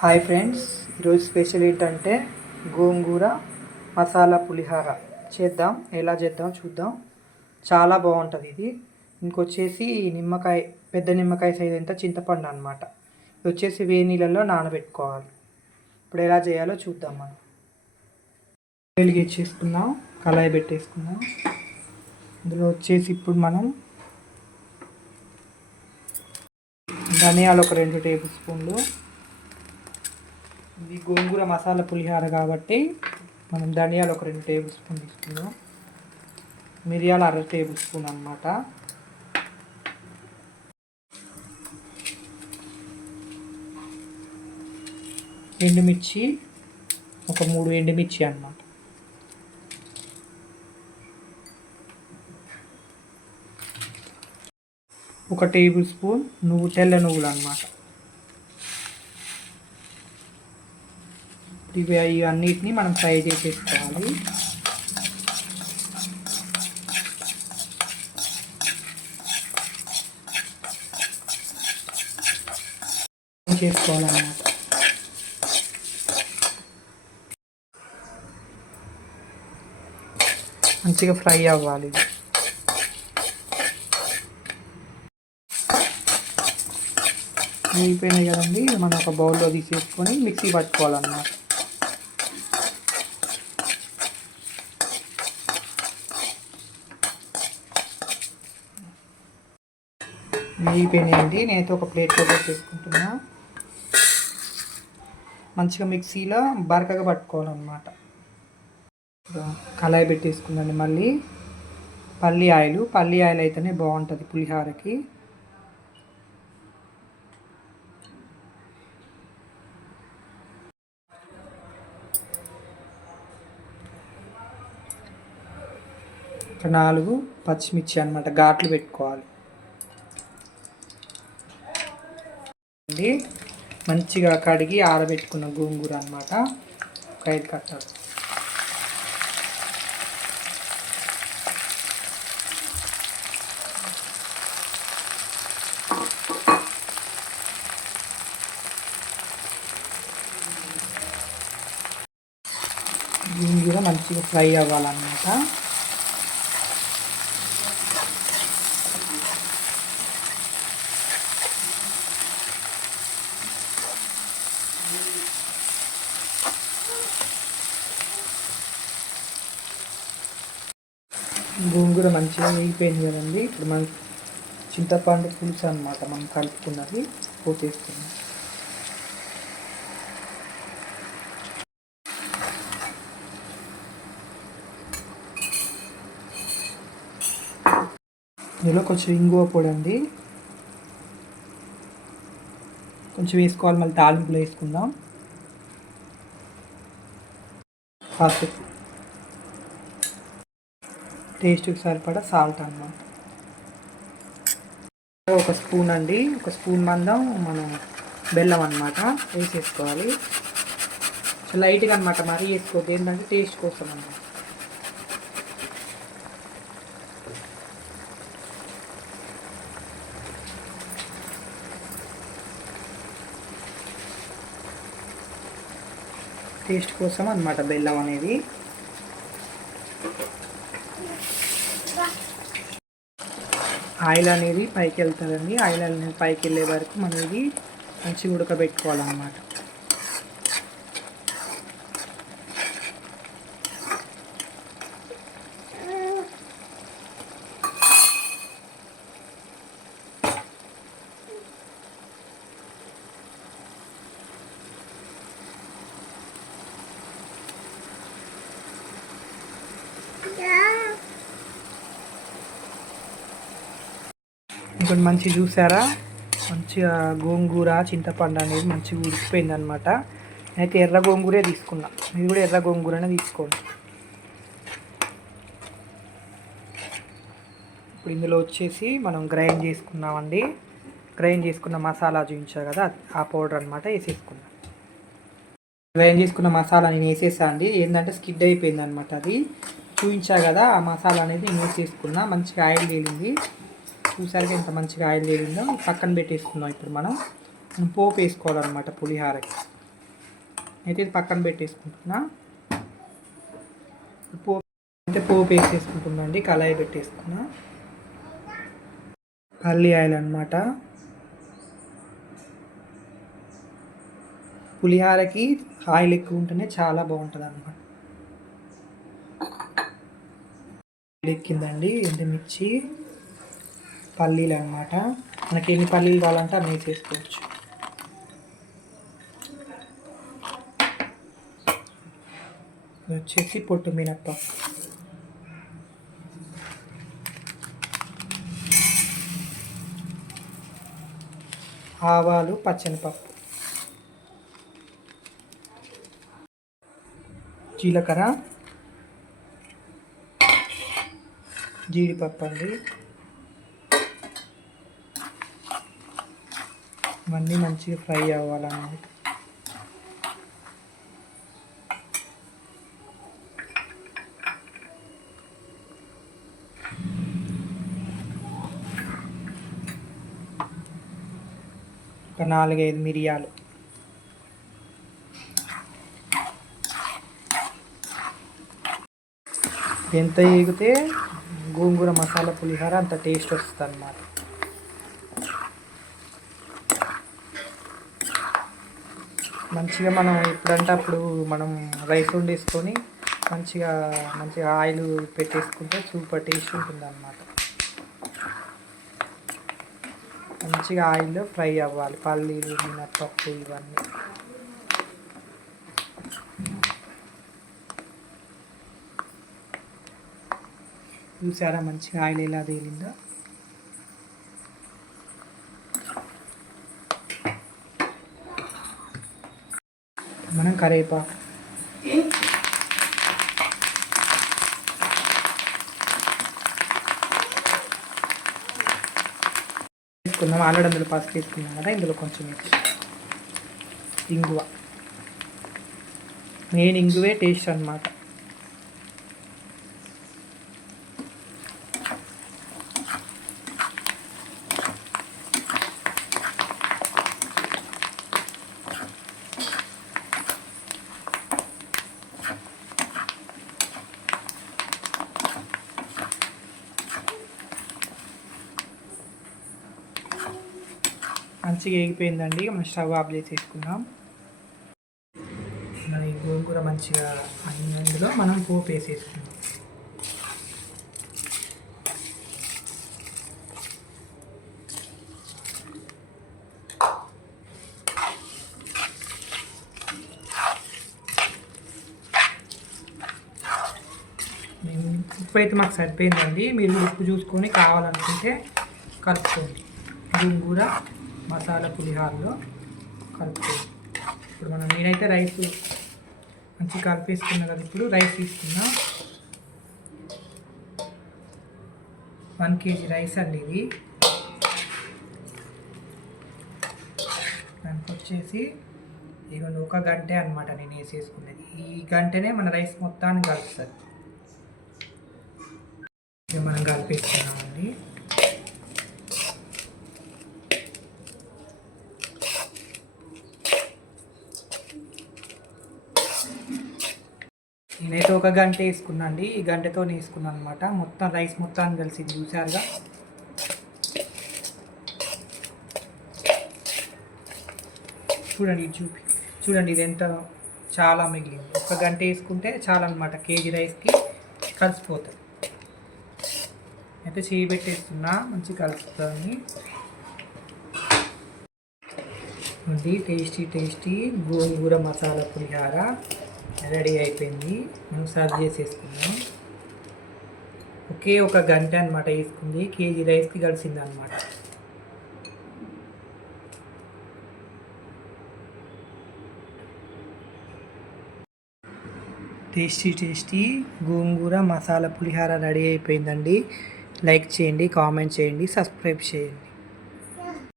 Hi friends ఈరోజు special ఏంటంటే గోంగూర మసాలా పులిహార. చేద్దాం ఎలా చేద్దాం చూద్దాం. చాలా బాగుంటుంది ఇది. ఇంకొచ్చేసి నిమ్మకాయ పెద్ద నిమ్మకాయ సైజ్ ఎంత చింతపండు అనమాట ఇది వచ్చేసి వేడి నీళ్ళల్లో నానబెట్టుకోవాలి. ఇప్పుడు ఎలా చేయాలో చూద్దాం మనం. వెలిగించేసుకుందాం కళాయి పెట్టేసుకుందాం. ఇందులో వచ్చేసి ఇప్పుడు మనం ధనియాలు ఒక రెండు టేబుల్ స్పూన్లు ఇది గోంగూర మసాలా పులిహార కాబట్టి మనం ధనియాలు ఒక రెండు టేబుల్ స్పూన్ తీసుకుందాం. మిరియాలు అర టేబుల్ స్పూన్ అనమాట ఎండుమిర్చి ఒక మూడు ఎండుమిర్చి అన్నమాట. ఒక టేబుల్ స్పూన్ నువ్వు తెల్ల నువ్వులు అనమాట ఇవి అన్నిటిని మనం ఫ్రై చేసేసుకోవాలి. చేసుకోవాలన్నమాట. మంచిగా ఫ్రై అవ్వాలి. అయిపోయినాయి కదండి మనం ఒక బౌల్లో తీసేసుకొని మిక్సీ పట్టుకోవాలన్నమాట. అయిపోయినాయండి నేనైతే ఒక ప్లేట్లో చేసుకుంటున్నా. మంచిగా మిక్సీలో బరకగా పట్టుకోవాలన్నమాట. కళాయి పెట్టేసుకుందండి మళ్ళీ. పల్లి ఆయిల్. పల్లి ఆయిల్ అయితేనే బాగుంటుంది పులిహారకి. నాలుగు పచ్చిమిర్చి అనమాట ఘాట్లు పెట్టుకోవాలి. అండి మంచిగా కడిగి ఆరబెట్టుకున్న గోంగూర అనమాట ఒక ఐదు కట్టలు. గోంగూర మంచిగా ఫ్రై అవ్వాలన్నమాట. గోంగూర మంచిగా వేగిపోయింది కదండి. ఇప్పుడు మనం చింతపండు పులుసు అనమాట మనం కలుపుకున్నది పోసేస్తున్నాం. ఇందులో కొంచెం ఇంగువ పొడి అండి. కొంచెం వేసుకోవాలి మళ్ళీ తాలింపులో వేసుకుందాం. పసుపు టేస్ట్కి సరిపడా సాల్ట్ అనమాట ఒక స్పూన్ అండి. ఒక స్పూన్ మందం మనం బెల్లం అనమాట వేసేసుకోవాలి. లైట్గా అనమాట మరీ వేసుకోవద్దు. ఏంటంటే టేస్ట్ కోసం అనమాట టేస్ట్ కోసం అనమాట బెల్లం అనేది. ఆయిల్ అనేది పైకి వెళ్తుందండి. ఆయిల్ అనేది పైకి వెళ్ళే వరకు మనం ఇది మంచిగా ఉడకబెట్టుకోవాలన్నమాట. ఇంకొంచెం మంచిగా చూసారా? మంచిగా గోంగూర చింతపండు అనేది మంచిగా ఉడికిపోయింది అనమాట అయితే ఎర్ర గోంగూరే తీసుకున్నా. మీరు కూడా ఎర్ర గోంగూరనే తీసుకోండి. ఇప్పుడు ఇందులో వచ్చేసి మనం గ్రైండ్ చేసుకున్నామండి. గ్రైండ్ చేసుకున్న మసాలా చూపించా కదా ఆ పౌడర్ అనమాట వేసేసుకున్నాం. గ్రైండ్ చేసుకున్న మసాలా నేను వేసేసా అండి. ఏంటంటే స్కిడ్ అయిపోయింది అనమాట అది. చూపించా కదా ఆ మసాలా అనేది నేను వేసేసుకున్నా. మంచిగా ఆయిల్ తేలింది. చూసారుగా ఎంత మంచిగా ఆయిల్ తేలిందో పక్కన పెట్టేసుకుందాం ఇప్పుడు మనం. మనం పోపు వేసుకోవాలన్నమాట పులిహారకి. అయితే ఇది పక్కన పెట్టేసుకుంటున్నా. పోపు అయితే పోపు వేసేసుకుంటుందండి కళాయి పెట్టేసుకున్నా. పల్లి ఆయిల్ అనమాట పులిహారకి ఆయిల్ ఎక్కువ ఉంటేనే చాలా బాగుంటుంది అనమాట ఎక్కిందండి ఎండుమిర్చి పల్లీలు అనమాట మనకి ఎన్ని పల్లీలు కావాలంటే అన్నీ వేసేసుకోవచ్చు వచ్చేసి పొట్టు మినప్పప్పు ఆవాలు పచ్చనిపప్పు. జీలకర్ర. జీడిపప్పు అండి. ఇవన్నీ మంచిగా ఫ్రై అవ్వాలన్నమాట. ఒక నాలుగైదు మిరియాలు. ఎంత ఎగితే గోంగూర మసాలా పులిహోర అంత టేస్ట్ వస్తుంది అన్నమాట మంచిగా మనం ఎప్పుడంటే అప్పుడు మనం రైస్ వండేసుకొని మంచిగా మంచిగా ఆయిల్ పెట్టేసుకుంటే సూపర్ టేస్ట్ ఉంటుంది అన్నమాట మంచిగా ఆయిల్లో ఫ్రై అవ్వాలి. పల్లీలు మినప్పప్పు ఇవన్నీ. చూసారా మంచిగా ఆయిల్ ఎలా తేలిందో? మనం కరేపాకు తీసుకుందాం. ఆల్రెడీ అందులో పసుపు తీసుకున్నాం కదా ఇందులో కొంచెం ఇంగువ. మెయిన్ ఇంగువే టేస్ట్ అనమాట మంచిగా ఎగిపోయిందండి మనం స్టవ్ ఆఫ్ చేసేసుకుందాం. మన ఈ గోంగూర మంచిగా అయినందులో మనం పోపు వేసేసుకుందాం. మేము ఉప్పు అయితే మాకు సరిపోయిందండి. మీరు ఉప్పు చూసుకొని కావాలనుకుంటే కలుపుకోండి. గోంగూర మసాలా పులిహారలో కలుపుకోండి ఇప్పుడు మనం నేనైతే రైస్ మంచిగా కలిపేసుకున్నా కదా ఇప్పుడు రైస్ తీసుకున్నా. వన్ కేజీ రైస్ అండి ఇది. దానికి వచ్చేసి ఇదిగోండి ఒక గంటే అనమాట నేను వేసేసుకునేది ఈ గంటనే మన రైస్ మొత్తాన్ని కలుపుతుంది మనం కలిపేసుకున్నామండి. నేనైతే ఒక గంట వేసుకున్నా అండి ఈ గంటతో వేసుకున్నాను అనమాట మొత్తం రైస్ మొత్తాన్ని కలిసి చూసారుగా చూడండి చూపి చూడండి ఇది ఎంత చాలా మిగిలింది. ఒక గంట వేసుకుంటే చాలా అనమాట కేజీ రైస్కి కలిసిపోతుంది అయితే చేయి పెట్టేస్తున్నా మంచి కలుపుతుంది ఉంది tasty tasty gongura masala pulihora. Ready అయిపోయింది. మనం సర్వ్ చేసేసుకుందాం. ఒకే ఒక గంట అనమాట వేసుకుంది. కేజీ రైస్కి కలిసింది అనమాట tasty tasty gongura masala pulihora ready అయిపోయిందండి. లైక్ చేయండి కామెంట్ చేయండి సబ్స్క్రైబ్ చేయండి.